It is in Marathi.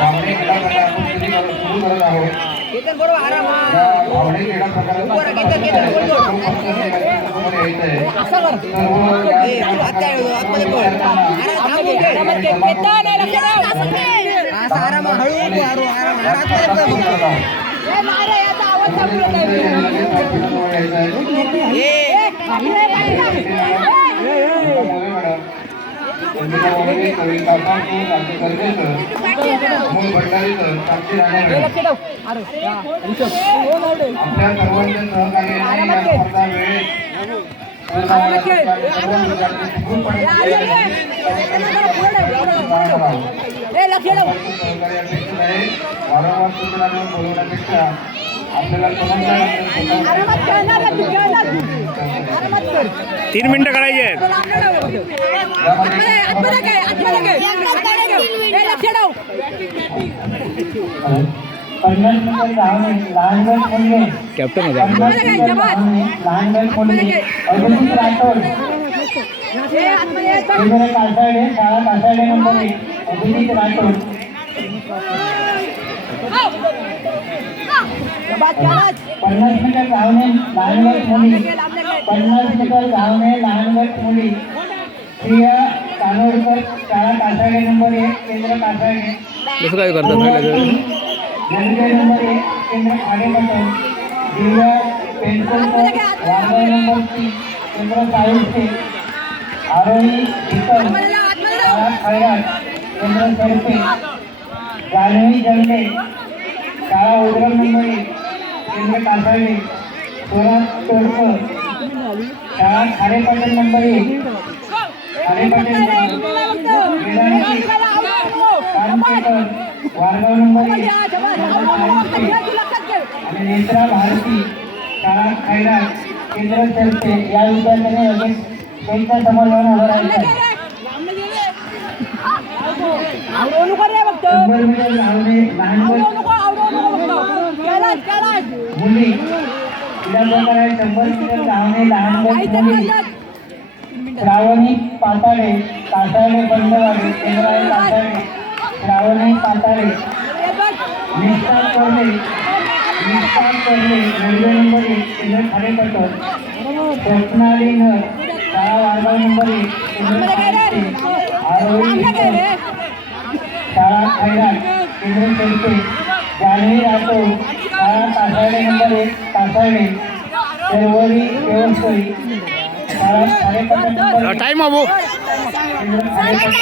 भावनिक क्रीडा प्रकार आपण सुरू करत आहोत. भावनिक क्रीडा प्रकारात मूळ भंडारीकर साक्षी राहणार आपल्या सर्वांच्या सहकार्याने या स्पर्धा वेळेत वारंवार सूचना देऊन बोलवण्यापेक्षा आपल्याला 3 मिनिटं काढायची आहेत. 50 मीटर धावणे लहान गट मुलगे कॅप्टन होता. 50 मीटर धावणे लहान गट मुलगे अभिजित राठोड केंद्र कासारडे शाळा कासारडे नंबर 1 अभिजित राठोड 50 मीटर धावणे लहान गट मुली 50 मीटर धावणे लहान गट मुली प्रिया कानोडकर शाळा कासारडे नंबर 1 केंद्र कासारडे कसं काय करतात नंबर 1 केंद्र खाडेपटण दिव्या पेंटकर वार्ड नंबर 3 केंद्र साहित्य आरोही इतर शाळा खैराट केंद्र सरपे जान्हवी जंगले शाळा उद्रम नंबर 1 केंद्र कासारडे स्वराज तोडकर शाळा खारेपाटण नंबर 1 खारेपाटण कानपेकर वारगाव नंबर 1 आणि नेत्रा भारती शाळा खैराट केंद्र सरपे या विद्यार्थ्याने लगेच त्यांच्या समोर येऊन उभं राहायचं. 100 मीटर धावणे लहान गट मुली क्रीडा प्रकार आहे. 100 मीटर धावणे लहान गट मुली श्रावणी पाताडे कासारडे बंदवाडी केंद्र आहे कासारडे श्रावणी पाताडे निष्ठा करणे रेल्वे नंबर 1 केंद्र खारेपटण स्वप्नाली नर शाळा वारगाव नंबर 1 केंद्र साहित्य आरोही शाळा खैराट केंद्र सरपे जान्हवी राठोड शाळा कासारडे नंबर 1 कासारडे सर्वरी व्यवस्थी शाळा खारेपाटण नंबर 1 टाइम अबो केंद्र खारेपाटण